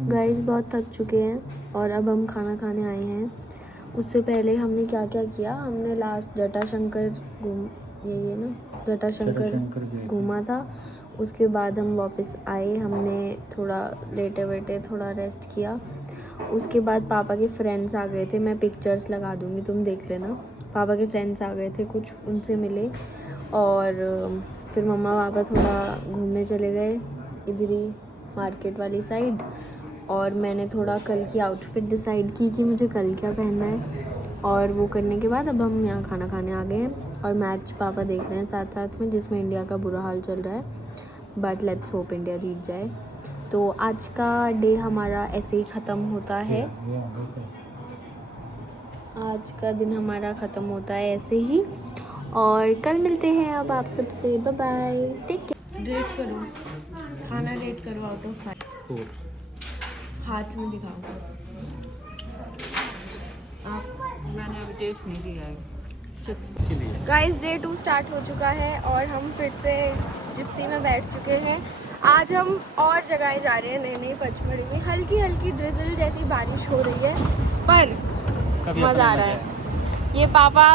Guys बहुत थक चुके हैं और अब हम खाना खाने आए हैं। उससे पहले हमने क्या क्या किया, हमने लास्ट जटाशंकर ये ना जटाशंकर घूमा था। उसके बाद हम वापस आए, हमने थोड़ा लेटे वेटे थोड़ा रेस्ट किया। उसके बाद पापा के फ्रेंड्स आ गए थे, मैं पिक्चर्स लगा दूँगी तुम देख लेना। पापा के फ्रेंड्स आ गए थे, कुछ उनसे मिले और फिर मम्मा पापा थोड़ा घूमने चले गए इधर ही मार्केट वाली साइड। और मैंने थोड़ा कल की आउटफिट डिसाइड की कि मुझे कल क्या पहनना है, और वो करने के बाद अब हम यहाँ खाना खाने आ गए हैं और मैच पापा देख रहे हैं साथ साथ में, जिसमें इंडिया का बुरा हाल चल रहा है, बट लेट्स होप इंडिया जीत जाए। तो आज का डे हमारा ऐसे ही ख़त्म होता है, आज का दिन हमारा ख़त्म होता है ऐसे ही, और कल मिलते हैं अब आप सबसे। Bye bye, take care. Rate करो खाना, रेट करो आउट ऑफ 5। हाथ में दिखाओ आप, मैंने अभी टेस्ट नहीं किया है। गाइस डे 2 स्टार्ट हो चुका है और हम फिर से जिप्सी में बैठ चुके हैं। आज हम और जगह जा रहे हैं, नई नई पचमढ़ी में हल्की हल्की ड्रिजल जैसी बारिश हो रही है, पर मज़ा आ रहा है। ये पापा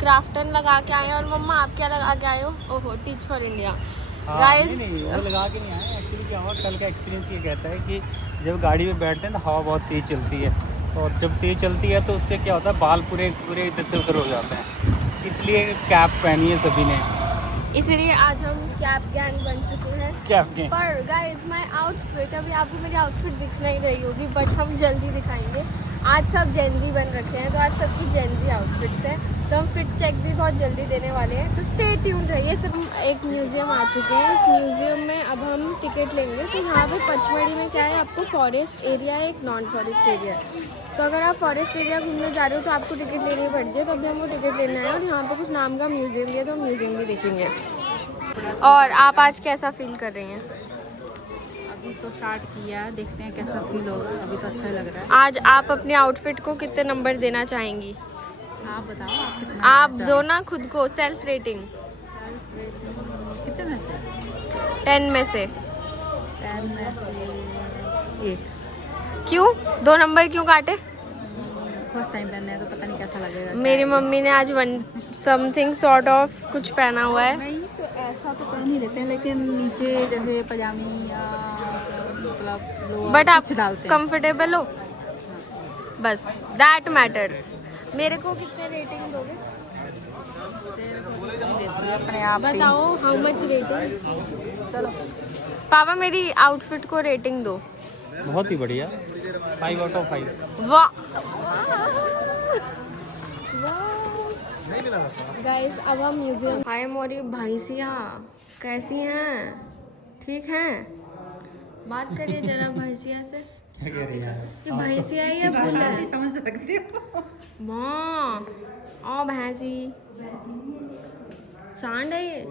क्राफ्टन लगा के आए हैं और मम्मा आप क्या लगा के आए हो? ओहो, टीच फॉर इंडिया। गाइस नहीं वो लगा के नहीं आए एक्चुअली। क्या हुआ, कल का एक्सपीरियंस ये कहता है कि जब गाड़ी में बैठते हैं तो हवा बहुत तेज़ चलती है, और जब तेज़ चलती है तो उससे क्या होता है, बाल पूरे पूरे इधर से उधर हो जाते हैं, इसलिए कैप पहनी है सभी ने। इसलिए आज हम कैप गैंग बन चुके हैं। कैप के पर गाइस माय आउटफिट, अभी आपको मेरी आउटफिट दिख नहीं रही होगी, बट हम जल्दी दिखाएंगे। आज सब जेनजी बन रखे हैं, तो आज सबकी जेनजी आउटफिट्स हैं, तो हम फिट चेक भी बहुत जल्दी देने वाले हैं, तो स्टे ट्यून रहिए। सब एक म्यूज़ियम आ चुके हैं, इस म्यूज़ियम में अब हम टिकट लेंगे। तो यहाँ पे पचमढ़ी में क्या है, आपको फॉरेस्ट एरिया है, एक नॉन फॉरेस्ट एरिया है। तो अगर आप फॉरेस्ट एरिया घूमने जा रहे हो तो आपको टिकट लेनी पड़ती है, तो अभी हमको टिकट लेना है। और यहाँ पे कुछ नाम का म्यूज़ियम भी है, तो हम म्यूज़ियम भी देखेंगे। और आप आज कैसा फील कर रही हैं? अभी तो स्टार्ट किया है, देखते हैं कैसा फील होगा। अभी तो अच्छा लग रहा है। आज आप अपने आउटफिट को कितने नंबर देना चाहेंगी? आप बताओ, आप कितना आप देना दो ना खुद को सेल्फ रेटिंग। चाहें? कितने में से? 10 में से 10 में से 8। क्यों 2 नंबर क्यों काटे? फर्स्ट टाइम पहनना है तो पता नहीं कैसा लगेगा। मेरी मम्मी ने आज समथिंग सॉर्ट ऑफ कुछ पहना हुआ है। नहीं तो ऐसा तो पहन ही लेते हैं, लेकिन नीचे जैसे पजामी या मतलब लोअर बट आप कुछ डालते हैं। कंफर्टेबल हो, बस दैट मैटर्स। मेरे को कितने रेटिंग दोगे? अपने आप ही। बताओ हाउ मच रेटिंग। चलो पापा मेरी आउटफिट को रेटिंग दो। बहुत ही बढ़िया, 5 आउट ऑफ 5। वाह गाइस, अब हम म्यूजियम। हाय मोरी भैंसिया, कैसी हैं? ठीक हैं? बात करिए जरा भैंसिया से। क्या कह रही है? ये भैंसिया ही है, बुल है? समझ सकते हो। माँ ओ भैंसी, सांड है ये?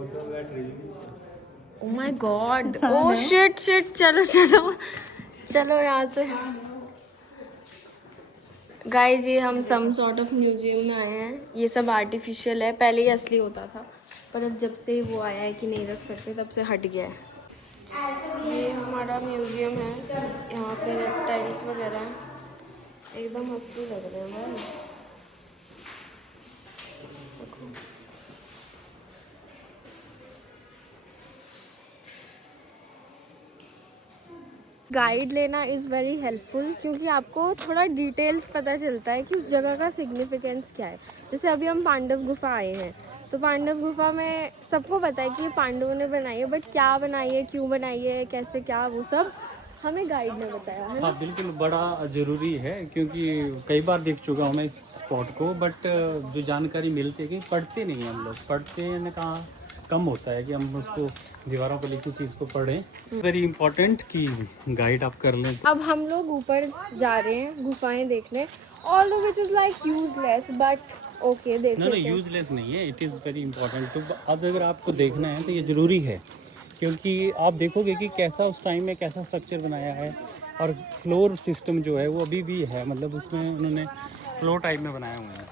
Oh my God, oh shit shit, चलो चलो चलो यहाँ से। गाइस ये हम सम सॉर्ट ऑफ म्यूजियम में आए हैं। ये सब आर्टिफिशियल है, पहले ये असली होता था, पर अब जब से वो आया है कि नहीं रख सकते, तब से हट गया है। ये हमारा म्यूजियम है, यहाँ पे रेप्टाइल्स वगैरह हैं, एकदम हंसी लग रहे हैं भाई। गाइड लेना इज़ वेरी हेल्पफुल, क्योंकि आपको थोड़ा डिटेल्स पता चलता है कि उस जगह का सिग्निफिकेंस क्या है। जैसे अभी हम पांडव गुफा आए हैं, तो पांडव गुफा में सबको पता है कि ये पांडवों ने बनाई है, बट क्या बनाई है, क्यों बनाई है, कैसे क्या, वो सब हमें गाइड ने बताया है। हाँ बिल्कुल, बड़ा ज़रूरी है, क्योंकि कई बार देख चुका हूँ मैं इस स्पॉट को, बट जो जानकारी मिलती है कि पढ़ते नहीं हैं हम लोग, पढ़ते हैं ना कहाँ कम होता है कि हम उसको दीवारों पर लिखी चीज़ को पढ़ें। वेरी इंपॉर्टेंट कि गाइड आप कर लें। अब हम लोग ऊपर जा रहे हैं गुफाएं देखने, all which is like useless, but okay देख ना लेते हैं। यूजलेस नहीं है, इट इज़ वेरी इंपॉर्टेंट। तो अब अगर आपको देखना है तो ये ज़रूरी है, क्योंकि आप देखोगे कि कैसा उस टाइम में कैसा स्ट्रक्चर बनाया है, और फ्लोर सिस्टम जो है वो अभी भी है, मतलब उसमें उन्होंने फ्लोर टाइप में बनाए हुए हैं।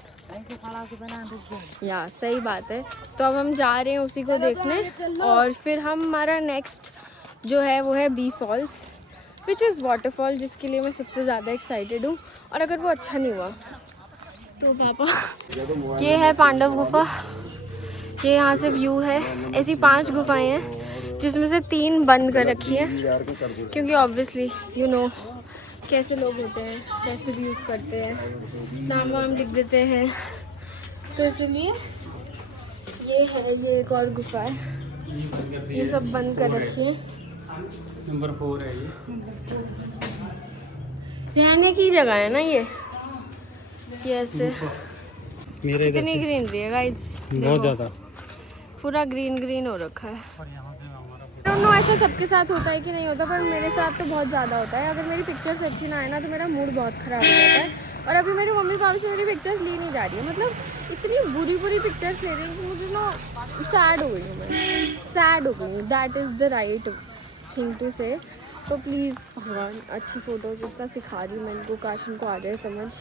या सही बात है। तो अब हम जा रहे हैं उसी को देखने, और फिर हम हमारा नेक्स्ट जो है वो है Bee Falls. Which is waterfall, जिसके लिए मैं सबसे ज़्यादा एक्साइटेड हूँ। और अगर वो अच्छा नहीं हुआ तो पापा, ये है पांडव गुफा, ये यहाँ से व्यू है। ऐसी 5 गुफाएं हैं जिसमें से 3 बंद कर रखी हैं, क्योंकि ऑब्वियसली यू नो कैसे लोग होते हैं, कैसे भी यूज़ करते हैं, नाम वाम लिख देते हैं, तो इसलिए ये है। ये एक और गुफा है, ये सब बंद कर रखी है। नंबर 4 है ये। रहने की जगह है ना ये ऐसे। मेरे कितनी ग्रीनरी है गाइस, बहुत ज़्यादा, पूरा ग्रीन ग्रीन हो रखा है। और यहाँ से हमारा I don't know ऐसा सबके साथ होता है कि नहीं होता, पर मेरे साथ तो बहुत ज़्यादा होता है। अगर मेरी पिक्चर्स अच्छी ना आए ना तो मेरा मूड बहुत ख़राब हो जाता है। और अभी मेरे मम्मी पापा से मेरी पिक्चर्स ली नहीं जा रही है, मतलब इतनी बुरी बुरी पिक्चर्स ले रही हैं कि मुझे ना सैड हो गई हूँ, मैं सैड हो गई हूँ। That is the right thing to say. तो प्लीज़ भगवान अच्छी फ़ोटोज़ इतना सिखा रही मैं इनको, काश इनको आ जाए समझ,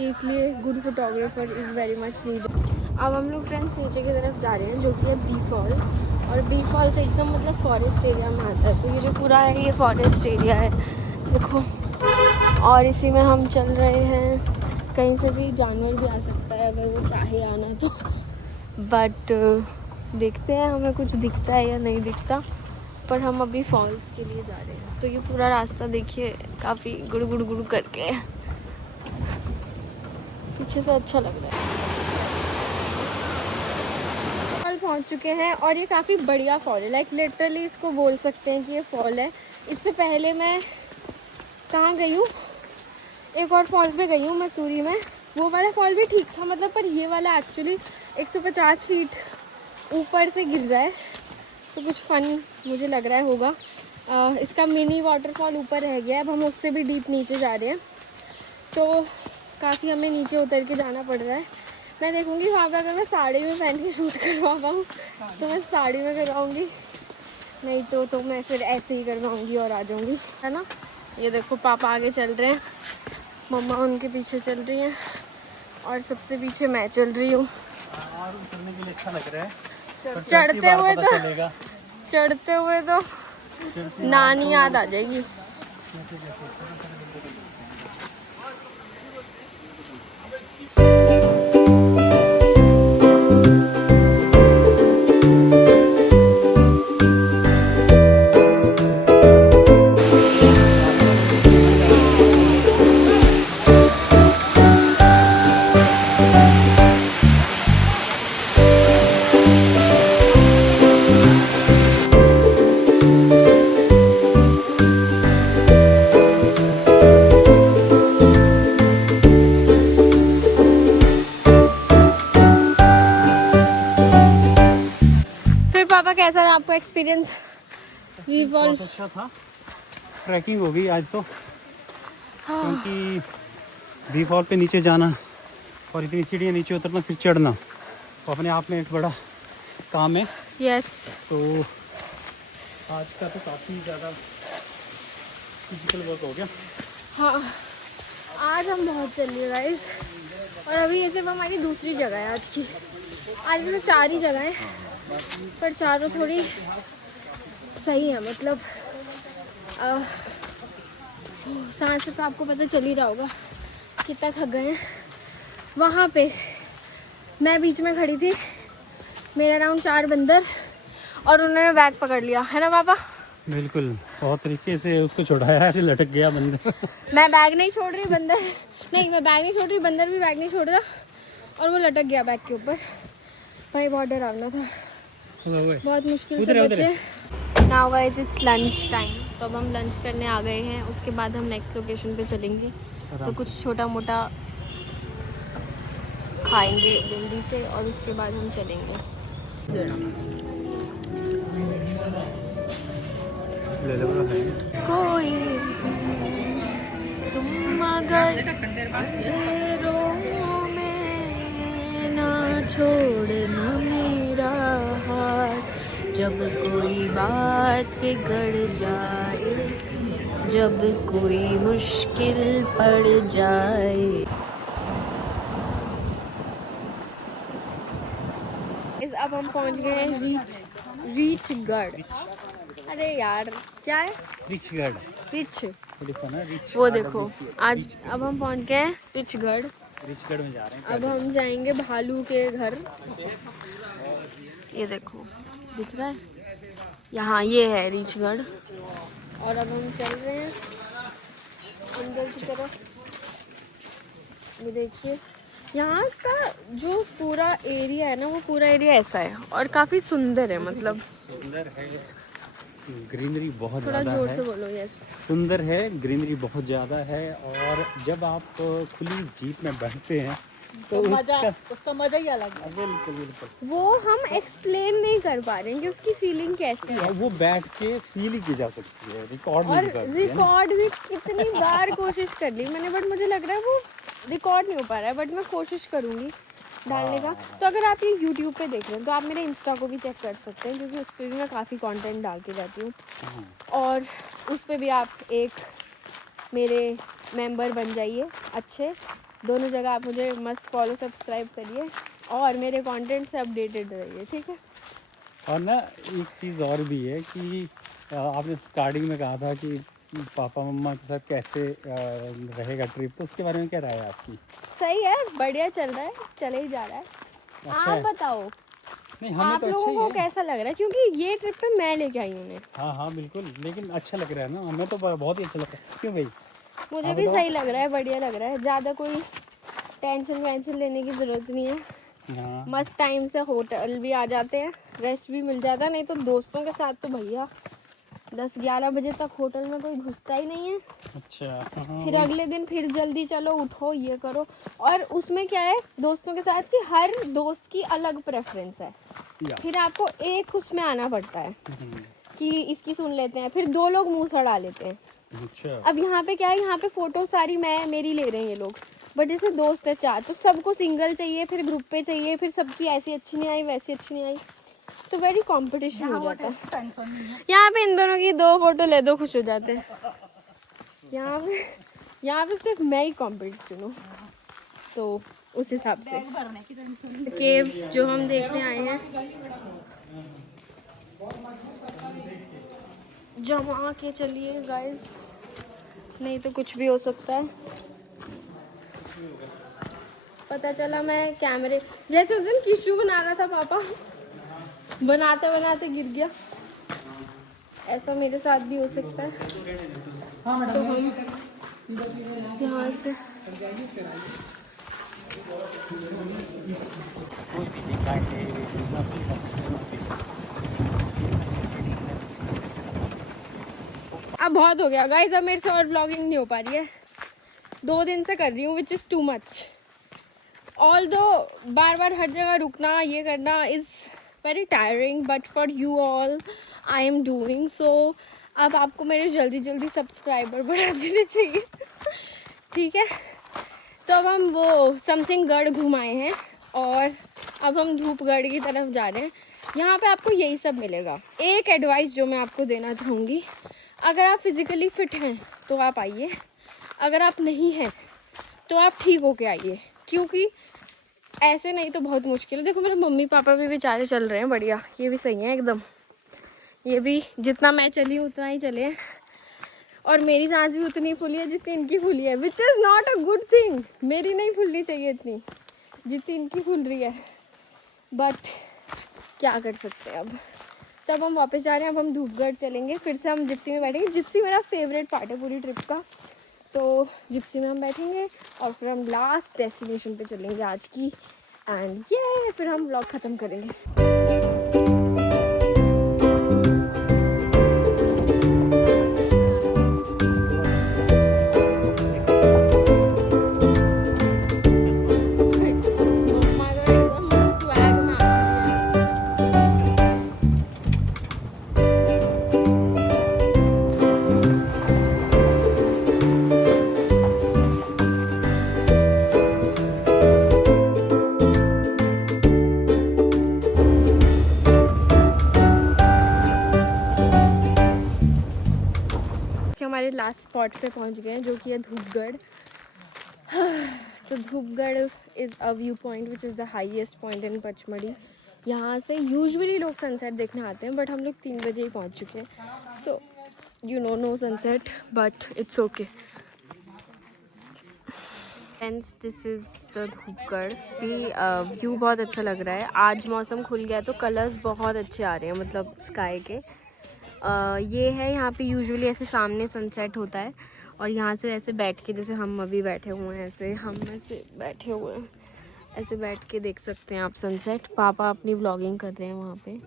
इसलिए good photographer is very much needed. अब हम लोग फ्रेंड्स नीचे की तरफ जा रहे हैं, जो कि है बी फॉल्स। और बी फॉल्स एकदम मतलब फॉरेस्ट एरिया में आता है, तो ये जो पूरा है ये फॉरेस्ट एरिया है, देखो। और इसी में हम चल रहे हैं, कहीं से भी जानवर भी आ सकता है अगर वो चाहे आना तो, बट देखते हैं हमें कुछ दिखता है या नहीं दिखता। पर हम अभी फॉल्स के लिए जा रहे हैं, तो ये पूरा रास्ता देखिए काफ़ी गुड़ गुड़ गुड़ करके है, पीछे से अच्छा लग रहा है। फॉल पहुंच चुके हैं और ये काफ़ी बढ़िया फॉल है, लाइक लिटरली इसको बोल सकते हैं कि ये फॉल है। इससे पहले मैं कहाँ गई हूँ, एक और फॉल पे गई हूँ मसूरी में, वो वाला फॉल भी ठीक था मतलब, पर ये वाला एक्चुअली 150 फीट ऊपर से गिर रहा है, तो कुछ फन मुझे लग रहा है होगा। इसका मिनी वाटरफॉल ऊपर रह गया है, अब हम उससे भी डीप नीचे जा रहे हैं, तो काफ़ी हमें नीचे उतर के जाना पड़ रहा है। मैं देखूँगी वहाँ पे अगर मैं साड़ी में पहन के शूट करवा पाऊँ तो मैं साड़ी में करवाऊँगी, नहीं तो मैं फिर ऐसे ही करवाऊँगी और आ जाऊँगी, है ना। ये देखो पापा आगे चल रहे हैं, मम्मा उनके पीछे चल रही हैं, और सबसे पीछे मैं चल रही हूँ। उतरने के लिए अच्छा लग रहा है, चढ़ते हुए तो नानी याद आ जाएगी। पापा कैसा रहा आपका एक्सपीरियंस? वी फॉल बहुत अच्छा था, ट्रैकिंग हो गई आज तो, क्योंकि वी फॉल पे नीचे जाना और इतनी सीढ़ियाँ नीचे उतरना फिर चढ़ना तो अपने आप में एक बड़ा काम है। यस। तो आज का तो काफ़ी ज़्यादा फिजिकल वर्क हो गया। हाँ, आज हम बहुत चल लिए गाइस, और अभी ये सिर्फ हमारी दूसरी जगह है आज की। आज भी तो 4 ही जगह है, पर चारों थोड़ी सही है, मतलब सांस से तो आपको पता चल ही रहा होगा कितना थक गए हैं। वहाँ पे मैं बीच में खड़ी थी, मेरा राउंड 4 बंदर, और उन्होंने बैग पकड़ लिया, है ना पापा? बिल्कुल, बहुत तरीके से उसको छुड़ाया, ऐसे लटक गया बंदर। मैं बैग नहीं छोड़ रही, बंदर नहीं, मैं बैग नहीं छोड़ रही, बंदर भी बैग नहीं छोड़ रहा, और वो लटक गया बैग के ऊपर। भाई बहुत डरावना था, बहुत मुश्किल से बचे। Now guys it's lunch time, तो अब हम लंच करने आ गए हैं, उसके बाद हम नेक्स्ट लोकेशन पे चलेंगे, तो कुछ छोटा मोटा खाएंगे जल्दी से और उसके बाद हम चलेंगे। कोई तुम मगर में ना छोड़ना मेरा हाथ, जब कोई बात बिगड़ जाए, जब कोई मुश्किल पड़ जाए। अब हम पहुंच गए हैं रीचगढ़। अरे यार क्या है? रिचगढ़। रिच, देखो ना रिच, वो देखो आज अब हम पहुंच गए रिचगढ़। रिचगढ़ में जा रहे हैं। अब हम जाएंगे भालू के घर। ये देखो दिख रहा है यहाँ, ये है रिचगढ़। और अब हम चल रहे हैं अंदर की तरफ। ये देखिए यहाँ का जो पूरा एरिया है ना, वो पूरा एरिया ऐसा है और काफ़ी सुंदर है। मतलब सुंदर है, ग्रीनरी बहुत थोड़ा ज़्यादा जोर है। से बोलो। यस, सुंदर है, ग्रीनरी बहुत ज़्यादा है। और जब आप खुली जीप में बैठते हैं तो उसका मजा ही अलग है। बिल्कुल बिल्कुल, वो हम एक्सप्लेन नहीं कर पा रहे हैं कि उसकी फीलिंग कैसी है। वो बैठ के फील ही की जा सकती है, रिकॉर्ड नहीं और की जा सकती है ना। रिकॉर्ड भी कितनी बार कोशिश कर ली मैंने, बट मुझे लग रहा है वो रिकॉर्ड नहीं हो पा रहा है। बट मैं कोशिश करूँगी डालने का। तो अगर आप ये यूट्यूब पे देख रहे हैं तो आप मेरे इंस्टा को भी चेक कर सकते हैं, क्योंकि उस पर भी मैं काफ़ी कंटेंट डाल के जाती हूँ। और उस पर भी आप एक मेरे मेंबर बन जाइए अच्छे। दोनों जगह आप मुझे मस्त फॉलो सब्सक्राइब करिए और मेरे कंटेंट से अपडेटेड रहिए, ठीक है। और ना एक चीज़ और भी है कि आपने स्टार्टिंग में कहा था कि पापा मम्मा के साथ कैसे रहेगा ट्रिप, तो उसके बारे में क्या राय है आपकी? सही है, बढ़िया चल रहा है, चले ही जा रहा है। अच्छा आप है। बताओ नहीं हमें आप तो अच्छा लोगों ही को है। कैसा लग रहा है, क्योंकि ये ट्रिप पे मैं लेके आई हूँ उन्हें। हाँ हाँ बिल्कुल, लेकिन अच्छा लग रहा है ना, हमें तो बहुत ही अच्छा लग रहा है। क्यों भाई? मुझे आप भी बताओ। सही लग रहा है, बढ़िया लग रहा है। ज़्यादा कोई टेंशन वेंशन लेने की ज़रूरत नहीं है। हाँ मस्त टाइम से होटल भी आ जाते हैं, रेस्ट भी मिल जाता है। नहीं तो दोस्तों के साथ तो भैया 10-11 बजे तक होटल में कोई घुसता ही नहीं है। अच्छा। हाँ फिर वही। अगले दिन फिर जल्दी चलो, उठो, ये करो। और उसमें क्या है दोस्तों के साथ कि हर दोस्त की अलग प्रेफरेंस है। या। फिर आपको एक उसमें आना पड़ता है हम्म, कि इसकी सुन लेते हैं, फिर 2 लोग मुंह सड़ा लेते हैं। अच्छा। अब यहाँ पे क्या है, यहाँ पे फोटो सारी मेरी ले रहे हैं ये लोग। बट जैसे दोस्त है 4 तो सबको सिंगल चाहिए, फिर ग्रुप पे चाहिए, फिर सबकी ऐसी अच्छी नहीं आई वैसी अच्छी नहीं आई, तो वेरी कंपटीशन हो जाता है। टेंशन नहीं है। यहाँ पे इन दोनों की 2 फोटो ले दो, खुश हो जाते हैं। यहाँ पे सिर्फ मैं ही कंपटीशन हूँ, तो उस हिसाब से। बैग भरने की टेंशन। केव जो हम देखने आए हैं, जमा के चलिए गाइस, नहीं तो कुछ भी हो सकता है। पता चला मैं कैमरे जैसे उस दिन किशु बना रहा था पापा, बनाते बनाते गिर गया। ऐसा मेरे साथ भी हो सकता है। तो हम यहाँ से अब बहुत हो गया गाइस, अब मेरे से और व्लॉगिंग नहीं हो पा रही है। 2 दिन से कर रही हूँ, which is too much. Although बार बार हर जगह रुकना, ये करना is very tiring, but for you all I am doing so. अब आपको मेरे जल्दी जल्दी सब्सक्राइबर बढ़ा देने चाहिए। ठीक है, तो अब हम वो समथिंग गढ़ घुमाए हैं और अब हम धूपगढ़ की तरफ जा रहे हैं। यहाँ पे आपको यही सब मिलेगा। एक एडवाइस जो मैं आपको देना चाहूँगी, अगर आप फिज़िकली फ़िट हैं तो आप आइए, अगर आप नहीं हैं तो आप ठीक होके आइए, क्योंकि ऐसे नहीं तो बहुत मुश्किल है। देखो मेरे मम्मी पापा भी बेचारे चल रहे हैं बढ़िया, ये भी सही है एकदम। ये भी जितना मैं चली हूँ उतना ही चले हैं, और मेरी सांस भी उतनी फूली है जितनी इनकी फूली है, which is not a good thing. मेरी नहीं फूलनी चाहिए इतनी जितनी इनकी फूल रही है, बट क्या कर सकते हैं अब। तब हम वापस जा रहे हैं, अब हम धूपगढ़ चलेंगे, फिर से हम जिप्सी में बैठेंगे। जिप्सी मेरा फेवरेट पार्ट है पूरी ट्रिप का, तो जिप्सी में हम बैठेंगे और फिर हम लास्ट डेस्टिनेशन पे चलेंगे आज की, एंड ये फिर हम व्लॉग ख़त्म करेंगे। मम्मा तो एकदम स्वैग में आ गई है। कि हमारे लास्ट स्पॉट पे पहुंच गए हैं, जो कि है धूपगढ़। तो Dhupgarh is a view point which is the highest point in Pachmarhi. यहाँ से यूजुअली लोग सनसेट देखने आते हैं, बट हम लोग 3 बजे ही पहुँच चुके हैं। सो you know, no sunset, but it's okay. Friends, this is the Dhupgarh. See, view बहुत अच्छा लग रहा है. आज मौसम खुल गया तो कलर्स बहुत अच्छे आ रहे हैं, मतलब स्काई के. ये है यहाँ पे यूजुअली ऐसे सामने सनसेट होता है और यहाँ से ऐसे बैठ के, जैसे हम अभी बैठे हुए हैं, ऐसे हम ऐसे बैठे हुए हैं, ऐसे बैठ के देख सकते हैं आप सनसेट. पापा अपनी व्लॉगिंग कर रहे हैं वहाँ पे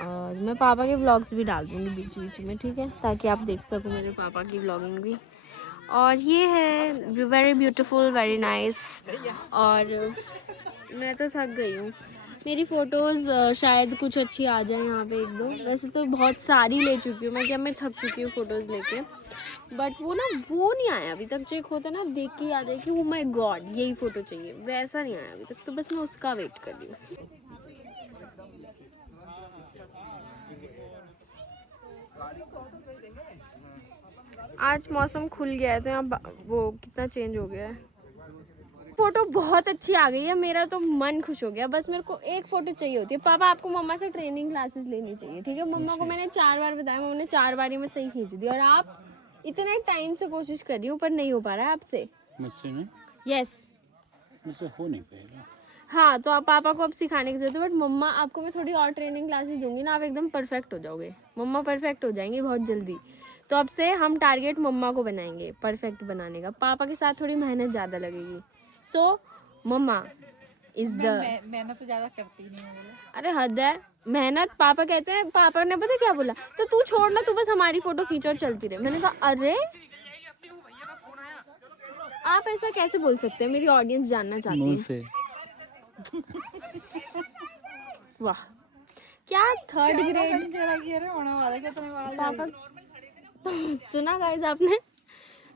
और मैं पापा के व्लॉग्स भी डाल दूँगी बीच बीच में, ठीक है, ताकि आप देख सको मेरे पापा की व्लॉगिंग भी. और ये है वेरी ब्यूटीफुल, वेरी नाइस. और मैं तो थक गई हूँ. मेरी फ़ोटोज़ शायद कुछ अच्छी आ जाए यहाँ पे, एक दो. वैसे तो बहुत सारी ले चुकी हूँ मैं, क्या मैं थक चुकी हूँ फ़ोटोज़ लेके. बट वो ना, वो नहीं आया अभी तक. जो एक होता है ना, देख के याद है कि वो माय गॉड यही फ़ोटो चाहिए, वैसा नहीं आया अभी तक. तो बस मैं उसका वेट कर रही हूँ. आज मौसम खुल गया है तो यहाँ वो कितना चेंज हो गया है. फ़ोटो बहुत अच्छी आ गई है, मेरा तो मन खुश हो गया. बस मेरे को एक फ़ोटो चाहिए होती है. पापा, आपको मम्मा से ट्रेनिंग क्लासेस लेनी चाहिए, ठीक है. मम्मा को मैंने 4 बार बताया, मम्मा ने 4 बार ही में सही खींच दी. और आप इतने टाइम से कोशिश कर रही हूँ पर नहीं हो पा रहा है आपसे. मुझसे नहीं, यस, मुझसे हो नहीं पाएगा. हाँ, तो आप पापा को अब सिखाने की जरूरत है. बट मम्मा, आपको मैं थोड़ी और ट्रेनिंग क्लासेस दूंगी ना, आप एकदम परफेक्ट हो जाओगे. मम्मा परफेक्ट हो जाएंगी बहुत जल्दी. तो अब से हम टारगेट मम्मा को बनाएंगे परफेक्ट बनाने का. पापा के साथ थोड़ी मेहनत ज़्यादा लगेगी. सो मम्मा इज द, मेहनत तो ज़्यादा करती नहीं हूँ. अरे हद है मेहनत. पापा कहते हैं, पापा ने पता क्या बोला, तो तू छोड़ ना, तू बस हमारी फोटो खींच और चलती रहे. मैंने कहा अरे आप ऐसा कैसे बोल सकते हैं, मेरी ऑडियंस जानना चाहती है. वाह, क्या 3rd ग्रेड. पापा सुना गाइस आपने,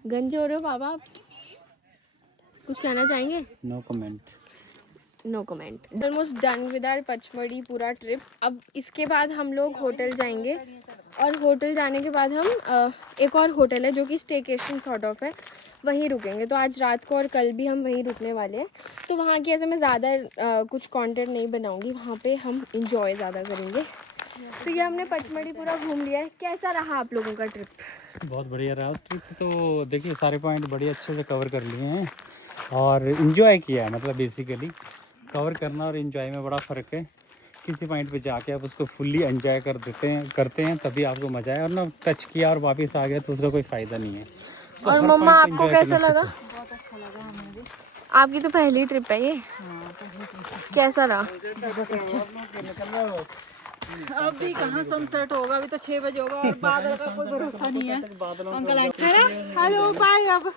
गंजे हो रहे हो पापा. कुछ कहना चाहेंगे? No comment. No comment. Almost done with our Pachmarhi पूरा ट्रिप. अब इसके बाद हम लोग होटल जाएंगे और होटल जाने के बाद हम एक और होटल है जो कि स्टेकेशन सॉर्ट ऑफ है, वहीं रुकेंगे. तो आज रात को और कल भी हम वहीं रुकने वाले हैं. तो वहाँ की ऐसे मैं ज़्यादा कुछ कंटेंट नहीं बनाऊँगी, वहाँ पे हम इंजॉय ज़्यादा करेंगे. तो ये हमने पचमढ़ी पूरा घूम लिया है. कैसा रहा आप लोगों का ट्रिप? बहुत बढ़िया रहा ट्रिप. तो देखिए सारे पॉइंट बड़े अच्छे से कवर कर लिए हैं और इन्जॉय किया है. मतलब बेसिकली कवर करना और इन्जॉय में बड़ा फ़र्क है. किसी पॉइंट पे जाके आप उसको फुल्ली एंजॉय करते हैं तभी आपको मज़ा आए. और ना टच किया और वापस आ गया तो उसका कोई फ़ायदा नहीं है. और मम्मा, आपको कैसा लगा? बहुत अच्छा लगा हमें भी. आपकी तो पहली ट्रिप है ये. कैसा रहा? अभी कहाँ सनसेट होगा, अभी तो 6 बजे होगा और बादल का कोई भरोसा नहीं है. Uncle hello bye. अब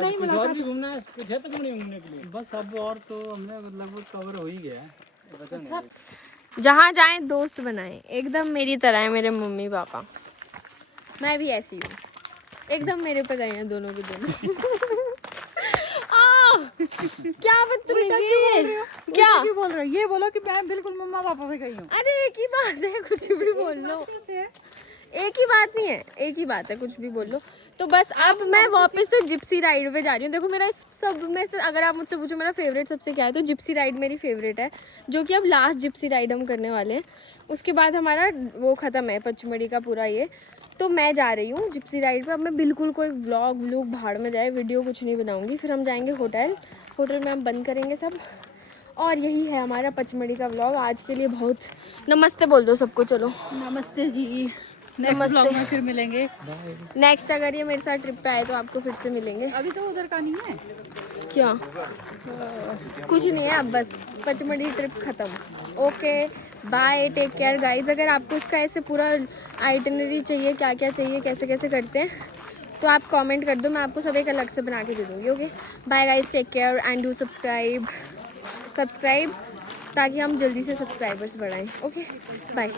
नहीं मुलाकात. घूमना है, कुछ है पचमढ़ी घूमने के लिए? बस अब और तो हमने लगभग कवर हो ही गया है. अच्छा, जहाँ जाएं दोस्त बनाएं, एकदम मेरी तरह है मेरे मम्मी पापा. मैं भी ऐसी हूँ, एकदम मेरे पे गए हैं दोनों के दोनों. क्या बदतमीजी. क्या बोल रहे हो? ये बोलो कि मैं बिल्कुल मम्मा पापा पे गई हूँ. अरे एक ही बात है, कुछ भी बोल लो. एक ही बात नहीं है, एक ही बात है, कुछ भी बोल लो. तो बस अब मैं वापस से जिप्सी राइड पे जा रही हूँ. देखो मेरा इस सब में से अगर आप मुझसे पूछो मेरा फेवरेट सबसे क्या है, तो जिप्सी राइड मेरी फेवरेट है, जो कि अब लास्ट जिप्सी राइड हम करने वाले हैं. उसके बाद हमारा वो ख़त्म है पचमढ़ी का पूरा ये. तो मैं जा रही हूँ जिप्सी राइड पे. अब मैं बिल्कुल कोई व्लॉग भाड़ में जाए, वीडियो कुछ नहीं बनाऊँगी. फिर हम जाएंगे होटल में हम बंद करेंगे सब. और यही है हमारा पचमढ़ी का व्लॉग आज के लिए. बहुत नमस्ते बोल दो सबको. चलो नमस्ते जी. नेक्स्ट व्लॉग में फिर मिलेंगे. नेक्स्ट अगर ये मेरे साथ ट्रिप पे आए तो आपको फिर से मिलेंगे. अभी तो उधर का नहीं है क्या? कुछ नहीं है, अब बस पचमढ़ी ट्रिप ख़त्म. Okay bye, take care guys. अगर आपको इसका ऐसे पूरा आइटनरी चाहिए, क्या क्या चाहिए, कैसे कैसे करते हैं, तो आप कमेंट कर दो, मैं आपको सब एक अलग से बना के दे दूँगी. Okay bye guys, take care and do subscribe ताकि हम जल्दी से सब्सक्राइबर्स बढ़ाएं. Okay bye.